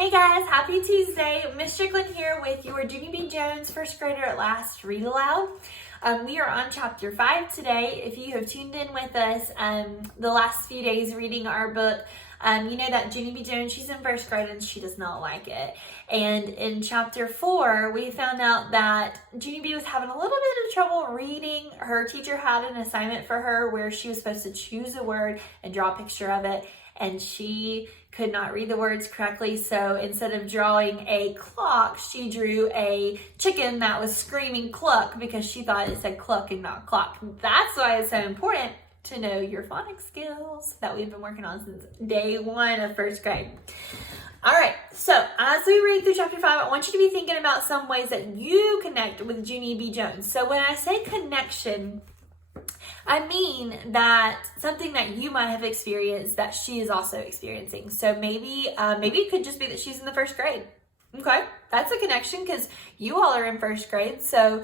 Hey guys, happy Tuesday. Miss Strickland here with your Junie B. Jones first grader at last read aloud. We are on chapter 5 today. If you have tuned in with us the last few days reading our book, you know that Junie B. Jones, she's in first grade and she does not like it. And in chapter 4, we found out that Junie B was having a little bit of trouble reading. Her teacher had an assignment for her where she was supposed to choose a word and draw a picture of it. And she could not read the words correctly, so instead of drawing a clock, she drew a chicken that was screaming cluck because she thought it said cluck and not clock. That's why it's so important to know your phonics skills that we've been working on since day 1 of first grade. All right, so as we read through chapter 5, I want you to be thinking about some ways that you connect with Junie B. Jones. So when I say connection, I mean that something that you might have experienced that she is also experiencing. So maybe it could just be that she's in the first grade. Okay, that's a connection because you all are in first grade. So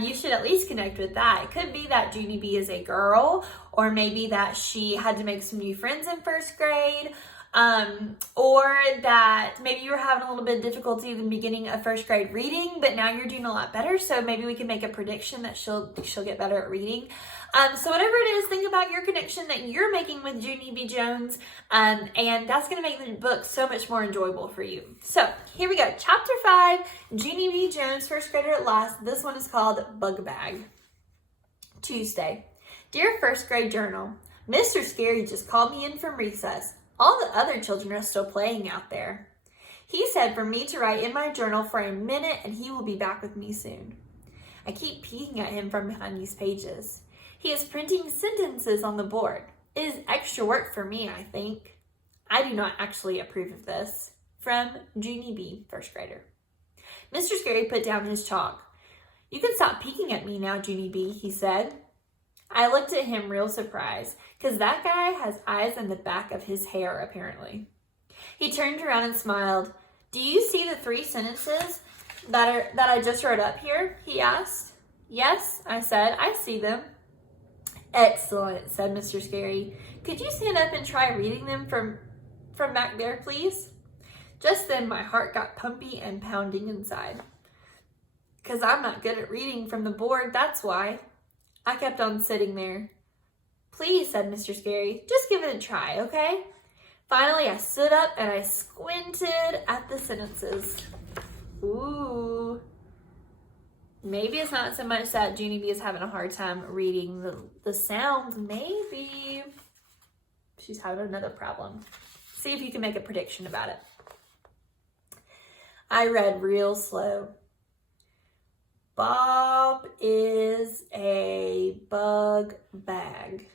you should at least connect with that. It could be that Junie B is a girl, or maybe that she had to make some new friends in first grade. Or that maybe you were having a little bit of difficulty in the beginning of first grade reading, but now you're doing a lot better. So maybe we can make a prediction that she'll get better at reading. So whatever it is, think about your connection that you're making with Junie B. Jones, and that's going to make the book so much more enjoyable for you. So here we go. Chapter 5, Junie B. Jones, first grader at last. This one is called Bug Bag. Tuesday. Dear first grade journal, Mr. Scary just called me in from recess. All the other children are still playing out there. He said for me to write in my journal for a minute and he will be back with me soon. I keep peeking at him from behind these pages. He is printing sentences on the board. It is extra work for me, I think. I do not actually approve of this. From Junie B, first grader. Mr. Scary put down his chalk. You can stop peeking at me now, Junie B, he said. I looked at him real surprised, because that guy has eyes in the back of his hair, apparently. He turned around and smiled. Do you see the 3 sentences that I just wrote up here? He asked. Yes, I said, I see them. Excellent, said Mr. Scary. Could you stand up and try reading them from back there, please? Just then my heart got pumpy and pounding inside. Because I'm not good at reading from the board, that's why. I kept on sitting there. Please, said Mr. Scary, just give it a try, okay? Finally, I stood up and I squinted at the sentences. Ooh. Maybe it's not so much that Junie B is having a hard time reading the sounds. Maybe she's having another problem. See if you can make a prediction about it. I read real slow. Bob is a bug bag,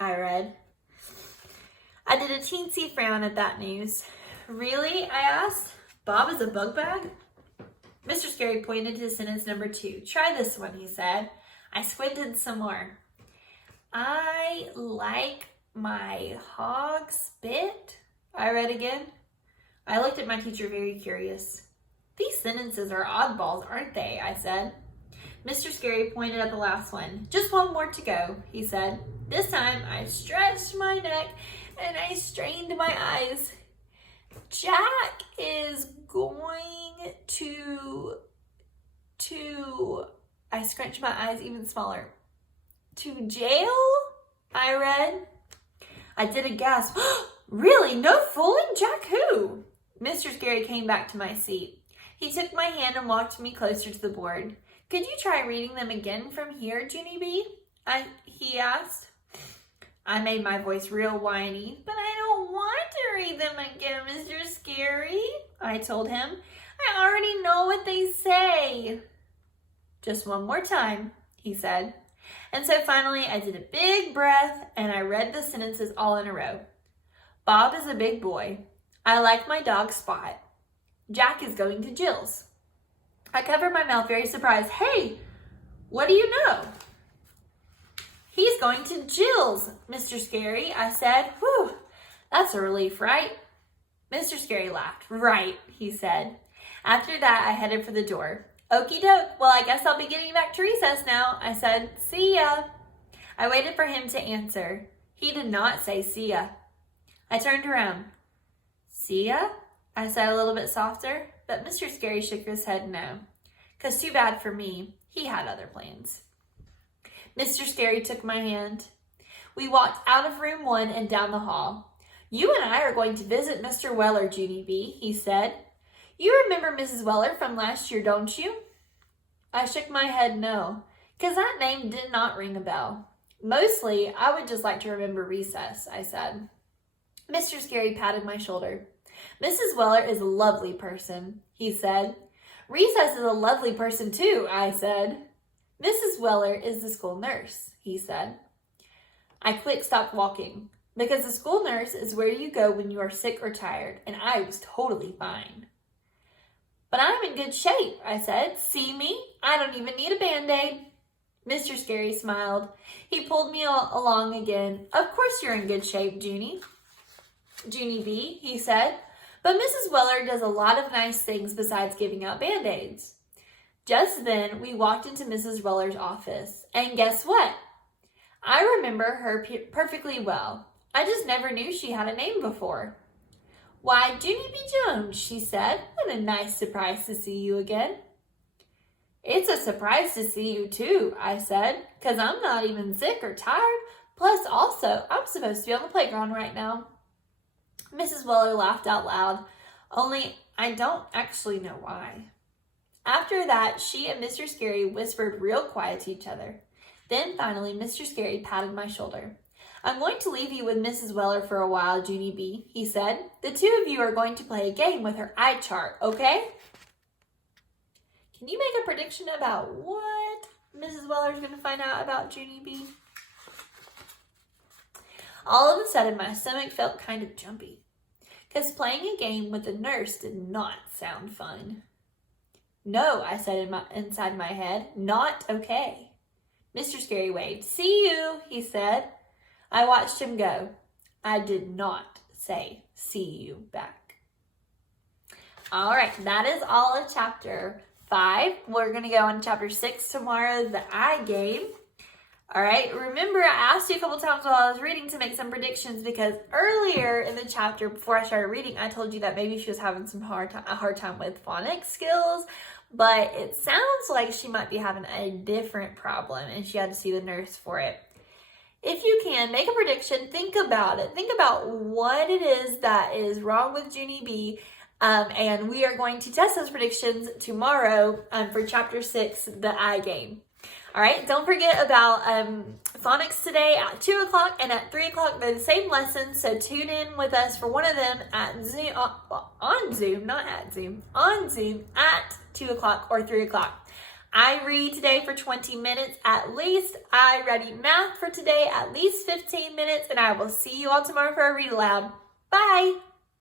I read. I did a teensy frown at that news. Really? I asked. Bob is a bug bag? Mr. Scary pointed to sentence number 2. Try this one, he said. I squinted some more. I like my hog spit, I read again. I looked at my teacher very curious. These sentences are oddballs, aren't they? I said. Mr. Scary pointed at the last one. Just one more to go, he said. This time I stretched my neck and I strained my eyes. Jack is going to I scrunched my eyes even smaller. To jail? I read. I did a gasp. Really? No fooling? Jack who? Mr. Scary came back to my seat. He took my hand and walked me closer to the board. Could you try reading them again from here, Junie B? He asked. I made my voice real whiny. But I don't want to read them again, Mr. Scary, I told him. I already know what they say. Just one more time, he said. And so finally I did a big breath and I read the sentences all in a row. Bob is a big boy. I like my dog Spot. Jack is going to Jill's. I covered my mouth, very surprised. Hey, what do you know? He's going to Jill's, Mr. Scary, I said. Whew, that's a relief, right? Mr. Scary laughed. Right, he said. After that, I headed for the door. Okie doke, well, I guess I'll be getting back to recess now, I said. See ya. I waited for him to answer. He did not say see ya. I turned around. See ya? I said a little bit softer, but Mr. Scary shook his head no. 'Cause too bad for me, he had other plans. Mr. Scary took my hand. We walked out of room 1 and down the hall. You and I are going to visit Mr. Weller, Junie B, he said. You remember Mrs. Weller from last year, don't you? I shook my head no, 'cause that name did not ring a bell. Mostly, I would just like to remember recess, I said. Mr. Scary patted my shoulder. Mrs. Weller is a lovely person, he said. Recess is a lovely person too, I said. Mrs. Weller is the school nurse, he said. I quick stopped walking, because the school nurse is where you go when you are sick or tired, and I was totally fine. But I'm in good shape, I said. See me? I don't even need a Band-Aid. Mr. Scary smiled. He pulled me along again. Of course you're in good shape, Junie B, he said. But Mrs. Weller does a lot of nice things besides giving out Band-Aids. Just then, we walked into Mrs. Weller's office. And guess what? I remember her perfectly well. I just never knew she had a name before. Why, Junie B. Jones, she said. What a nice surprise to see you again. It's a surprise to see you too, I said, 'cause I'm not even sick or tired. Plus, also, I'm supposed to be on the playground right now. Mrs. Weller laughed out loud, only I don't actually know why. After that, she and Mr. Scary whispered real quiet to each other. Then finally, Mr. Scary patted my shoulder. I'm going to leave you with Mrs. Weller for a while, Junie B, he said. The two of you are going to play a game with her eye chart, okay? Can you make a prediction about what Mrs. Weller is going to find out about Junie B? All of a sudden, my stomach felt kind of jumpy, because playing a game with the nurse did not sound fun. No, I said inside my head, not okay. Mr. Scary waved. See you, he said. I watched him go. I did not say see you back. All right, that is all of chapter 5. We're going to go on to chapter 6 tomorrow, the eye game. All right, remember I asked you a couple times while I was reading to make some predictions because earlier in the chapter, before I started reading, I told you that maybe she was having a hard time with phonics skills, but it sounds like she might be having a different problem and she had to see the nurse for it. If you can, make a prediction, think about it. Think about what it is that is wrong with Junie B, and we are going to test those predictions tomorrow for chapter 6, the eye game. All right, don't forget about phonics today at 2 o'clock and at 3 o'clock. They're the same lessons, so tune in with us for one of them at Zoom, on Zoom, not at Zoom, on Zoom at 2 o'clock or 3 o'clock. I read today for 20 minutes at least. I ready math for today at least 15 minutes, and I will see you all tomorrow for a read aloud. Bye.